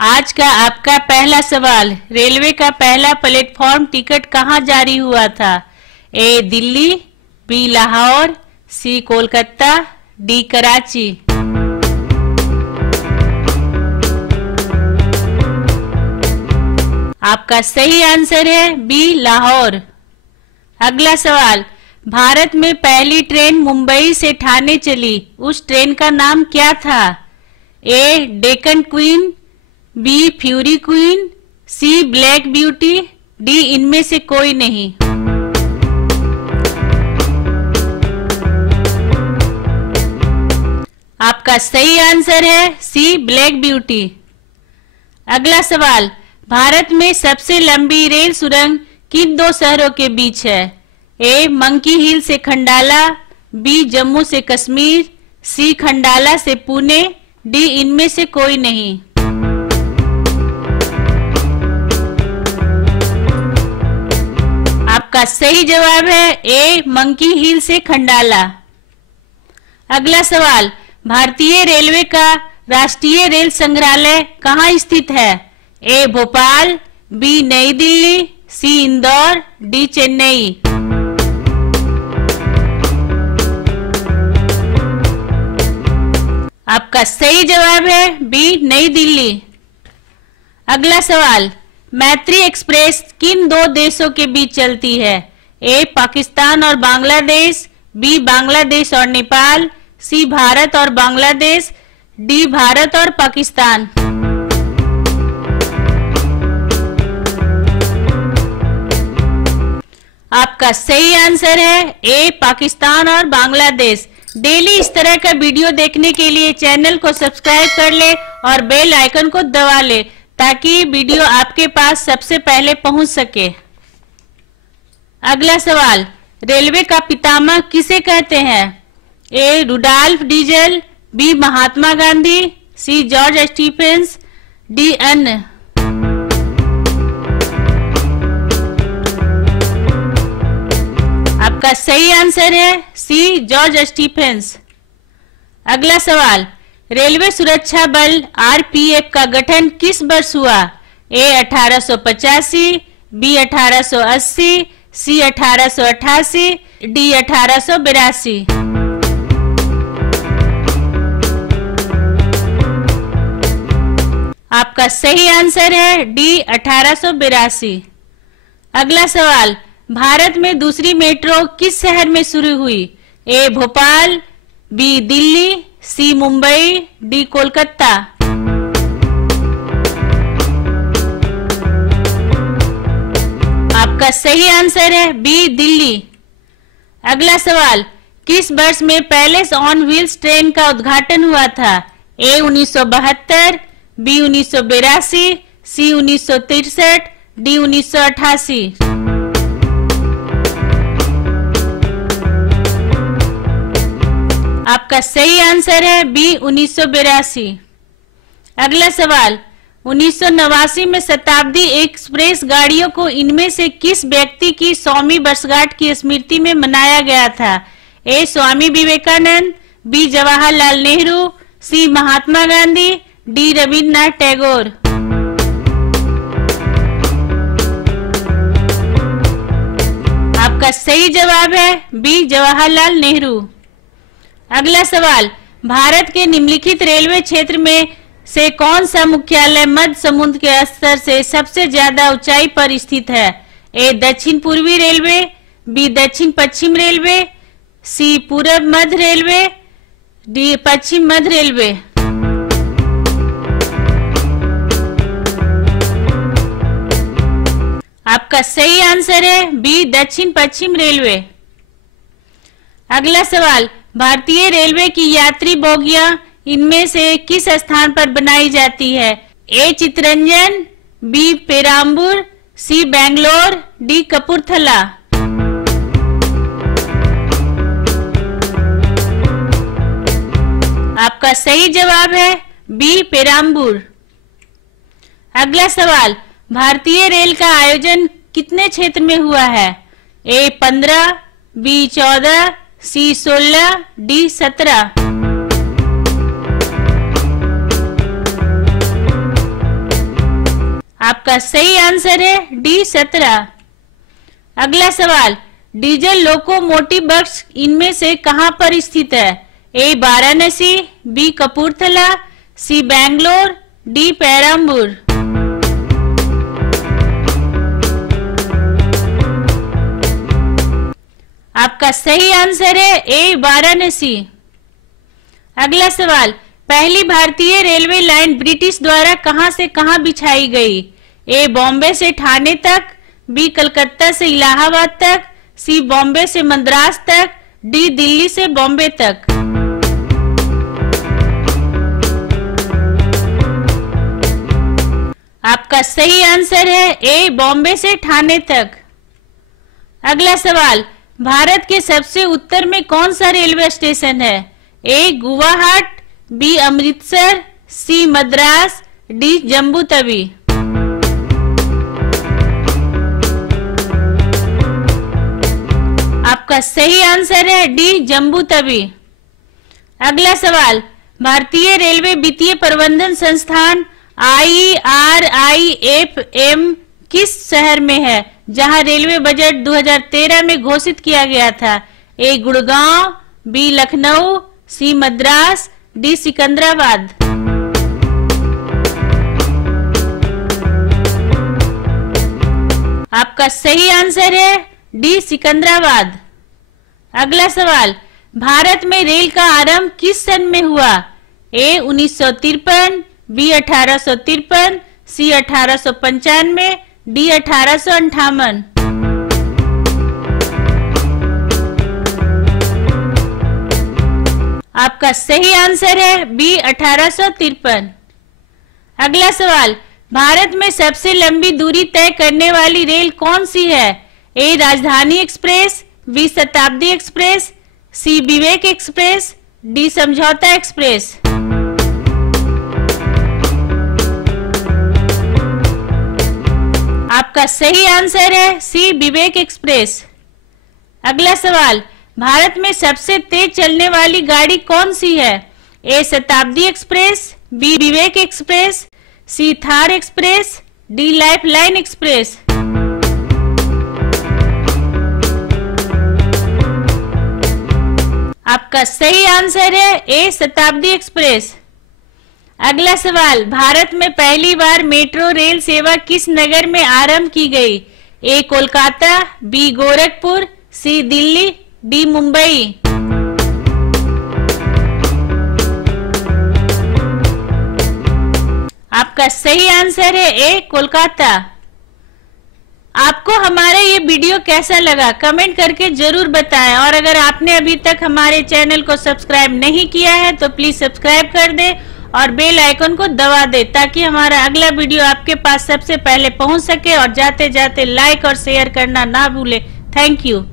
आज का आपका पहला सवाल, रेलवे का पहला प्लेटफॉर्म टिकट कहाँ जारी हुआ था? ए दिल्ली, बी लाहौर, सी कोलकाता, डी कराची। आपका सही आंसर है बी लाहौर। अगला सवाल, भारत में पहली ट्रेन मुंबई से ठाणे चली, उस ट्रेन का नाम क्या था? A Deccan Queen, B Fury Queen, C Black Beauty, D इनमें से कोई नहीं। आपका सही आंसर है सी ब्लैक ब्यूटी। अगला सवाल, भारत में सबसे लंबी रेल सुरंग किन दो शहरों के बीच है? ए मंकी हिल से खंडाला, बी जम्मू से कश्मीर, सी खंडाला से पुणे, डी इनमें से कोई नहीं। आपका सही जवाब है ए मंकी हिल से खंडाला। अगला सवाल, भारतीय रेलवे का राष्ट्रीय रेल संग्रहालय कहाँ स्थित है? ए भोपाल, बी नई दिल्ली, सी इंदौर, डी चेन्नई। आपका सही जवाब है बी नई दिल्ली। अगला सवाल, मैत्री एक्सप्रेस किन दो देशों के बीच चलती है? ए पाकिस्तान और बांग्लादेश, बी बांग्लादेश और नेपाल, सी भारत और बांग्लादेश, डी भारत और पाकिस्तान। आपका सही आंसर है ए पाकिस्तान और बांग्लादेश। डेली इस तरह का वीडियो देखने के लिए चैनल को सब्सक्राइब कर ले और बेल आइकन को दबा ले ताकि वीडियो आपके पास सबसे पहले पहुंच सके। अगला सवाल, रेलवे का पितामह किसे कहते हैं? ए Rudolph diesel, B Mahatma Gandhi, C George Stephen's, D अन्य। आपका सही आंसर है सी जॉर्ज स्टीफेंस। अगला सवाल, रेलवे सुरक्षा बल आरपीएफ का गठन किस वर्ष हुआ? ए 1885, बी 1880, सी 1888, डी 1882। आपका सही आंसर है डी 1882। अगला सवाल, भारत में दूसरी मेट्रो किस शहर में शुरू हुई? ए भोपाल, बी दिल्ली, सी मुंबई, डी कोलकाता। आपका सही आंसर है बी दिल्ली। अगला सवाल, किस वर्ष में पैलेस ऑन व्हील्स ट्रेन का उद्घाटन हुआ था? ए 1972, बी 1982, सी 1963, डी 1988। आपका सही आंसर है बी 1982। अगला सवाल, 1989 में शताब्दी एक्सप्रेस गाड़ियों को इनमें से किस व्यक्ति की 100वीं वर्षगांठ की स्मृति में मनाया गया था? ए स्वामी विवेकानंद, बी जवाहरलाल नेहरू, सी महात्मा गांधी, डी रविन्द्रनाथ टैगोर। आपका सही जवाब है बी जवाहरलाल नेहरू। अगला सवाल, भारत के निम्नलिखित रेलवे क्षेत्र में से कौन सा मुख्यालय मध्य समुद्र के स्तर से सबसे ज्यादा ऊंचाई पर स्थित है? ए दक्षिण पूर्वी रेलवे, बी दक्षिण पश्चिम रेलवे, सी पूर्व मध्य रेलवे, डी पश्चिम मध्य रेलवे। आपका सही आंसर है बी दक्षिण पश्चिम रेलवे। अगला सवाल, भारतीय रेलवे की यात्री बोगियां इनमें से किस स्थान पर बनाई जाती है? ए चित्तरंजन, बी पेराम्बूर, सी बेंगलोर, डी कपूरथला। आपका सही जवाब है बी पेराम्बूर। अगला सवाल, भारतीय रेल का आयोजन कितने क्षेत्र में हुआ है? ए 15, बी 14, सी 16, डी 17। आपका सही आंसर है डी 17। अगला सवाल, डीजल लोकोमोटिव वर्क्स इनमें से कहां पर स्थित है? ए वाराणसी, बी कपूरथला, सी बेंगलोर, डी पेरम्बूर। आपका सही आंसर है ए वाराणसी। अगला सवाल, पहली भारतीय रेलवे लाइन ब्रिटिश द्वारा कहां से कहां बिछाई गई? ए बॉम्बे से ठाणे तक, बी कलकत्ता से इलाहाबाद तक, सी बॉम्बे से मद्रास तक, डी दिल्ली से बॉम्बे तक। आपका सही आंसर है ए बॉम्बे से ठाणे तक। अगला सवाल, भारत के सबसे उत्तर में कौन सा रेलवे स्टेशन है? ए गुवाहाट, बी अमृतसर, सी मद्रास, डी जम्मू तवी। आपका सही आंसर है डी जम्मू तवी। अगला सवाल, भारतीय रेलवे वित्तीय प्रबंधन संस्थान IRIFM किस शहर में है जहां रेलवे बजट 2013 में घोषित किया गया था? ए गुड़गांव, बी लखनऊ, सी मद्रास, डी सिकंदराबाद। आपका सही आंसर है डी सिकंदराबाद। अगला सवाल, भारत में रेल का आरंभ किस सन में हुआ? ए 1953, बी 1853, सी 1895, डी 1858। आपका सही आंसर है बी 1853। अगला सवाल, भारत में सबसे लंबी दूरी तय करने वाली रेल कौन सी है? ए राजधानी एक्सप्रेस, बी शताब्दी एक्सप्रेस, सी विवेक एक्सप्रेस, डी समझौता एक्सप्रेस। आपका सही आंसर है सी विवेक एक्सप्रेस। अगला सवाल, भारत में सबसे तेज चलने वाली गाड़ी कौन सी है? A Shatabdi Express, B Vivek Express, C Thar Express, D Lifeline Express. आपका सही आंसर है ए शताब्दी एक्सप्रेस। अगला सवाल, भारत में पहली बार मेट्रो रेल सेवा किस नगर में आरंभ की गई? ए कोलकाता, बी गोरखपुर, सी दिल्ली, डी मुंबई। आपका सही आंसर है ए कोलकाता। आपको हमारा ये वीडियो कैसा लगा कमेंट करके जरूर बताएं, और अगर आपने अभी तक हमारे चैनल को सब्सक्राइब नहीं किया है तो प्लीज सब्सक्राइब कर दें और बेल आइकन को दबा दे ताकि हमारा अगला वीडियो आपके पास सबसे पहले पहुंच सके। और जाते जाते लाइक और शेयर करना ना भूले। Thank you.